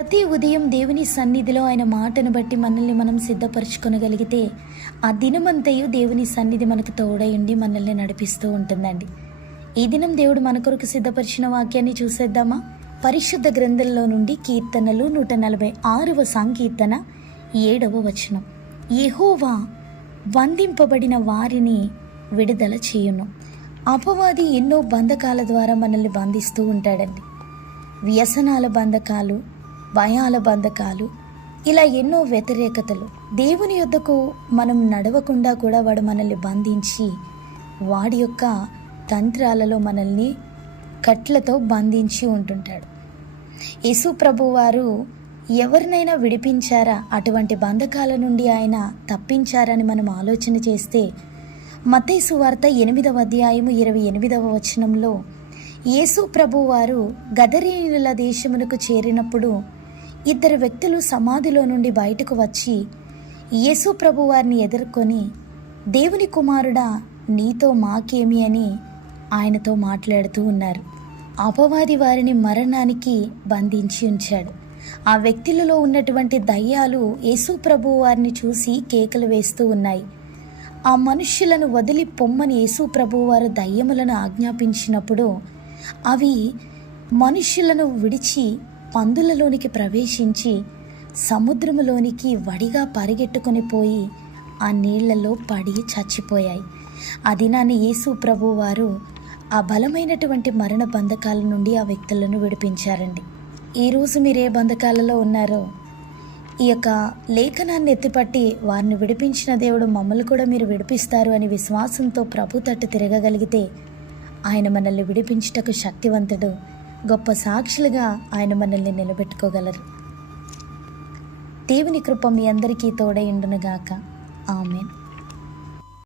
ప్రతి ఉదయం దేవుని సన్నిధిలో ఆయన మాటను బట్టి మనల్ని మనం సిద్ధపరచుకొనగలిగితే ఆ దినమంతయు దేవుని సన్నిధి మనకు తోడయుండి మనల్ని నడిపిస్తూ ఉంటుందండి. ఈ దినం దేవుడు మన కొరకు సిద్ధపరిచిన వాక్యాన్ని చూసేద్దామా? పరిశుద్ధ గ్రంథంలో నుండి కీర్తనలు 146వ సంకీర్తన 7వ వచనం. యెహోవా బంధింపబడిన వారిని విడుదల చేయును. అపవాది ఎన్నో బంధకాల ద్వారా మనల్ని బంధిస్తూ ఉంటాడండి. వ్యసనాల బంధకాలు, భయాల బంధకాలు, ఇలా ఎన్నో వ్యతిరేకతలు. దేవుని యొద్దకు మనం నడవకుండా కూడా వాడు మనల్ని బంధించి వాడి యొక్క తంత్రాలలో మనల్ని కట్లతో బంధించి ఉంటుంటాడు. యేసు ప్రభు వారు ఎవరినైనా విడిపించారా? అటువంటి బంధకాల నుండి ఆయన తప్పించారని మనం ఆలోచన చేస్తే మత్తయి సువార్త 8వ అధ్యాయము 28వ వచనంలో యేసు ప్రభు వారు గదరేయుల దేశమునకు చేరినప్పుడు 2 వ్యక్తులు సమాధిలో నుండి బయటకు వచ్చి యేసు ప్రభు వారిని ఎదుర్కొని, దేవుని కుమారుడా, నీతో మాకేమి అని ఆయనతో మాట్లాడుతూ ఉన్నారు. అపవాది వారిని మరణానికి బంధించి ఉంచాడు. ఆ వ్యక్తులలో ఉన్నటువంటి దయ్యాలు యేసు ప్రభు వారిని చూసి కేకలు వేస్తూ ఉన్నాయి. ఆ మనుష్యులను వదిలి పొమ్మని యేసు ప్రభు వారు దయ్యములను ఆజ్ఞాపించినప్పుడు అవి మనుష్యులను విడిచి పందులలోనికి ప్రవేశించి సముద్రములోనికి వడిగా పరిగెట్టుకొని పోయి ఆ నీళ్లలో పడి చచ్చిపోయాయి. ఆ దినాన్ని యేసు ప్రభు వారు ఆ బలమైనటువంటి మరణ బంధకాల నుండి ఆ వ్యక్తులను విడిపించారండి. ఈరోజు మీరు ఏ బంధకాలలో ఉన్నారో ఈ యొక్క లేఖనాన్ని ఎత్తిపట్టి వారిని విడిపించిన దేవుడు మమ్మల్ని కూడా మీరు విడిపిస్తారు అని విశ్వాసంతో ప్రభు తట్టు తిరగగలిగితే ఆయన మనల్ని విడిపించుటకు శక్తివంతుడు. గొప్ప సాక్షులుగా ఆయన మనల్ని నిలబెట్టుకోగలరు. దేవుని కృప మీ అందరికీ తోడై ఉండునుగాక. ఆమేన్.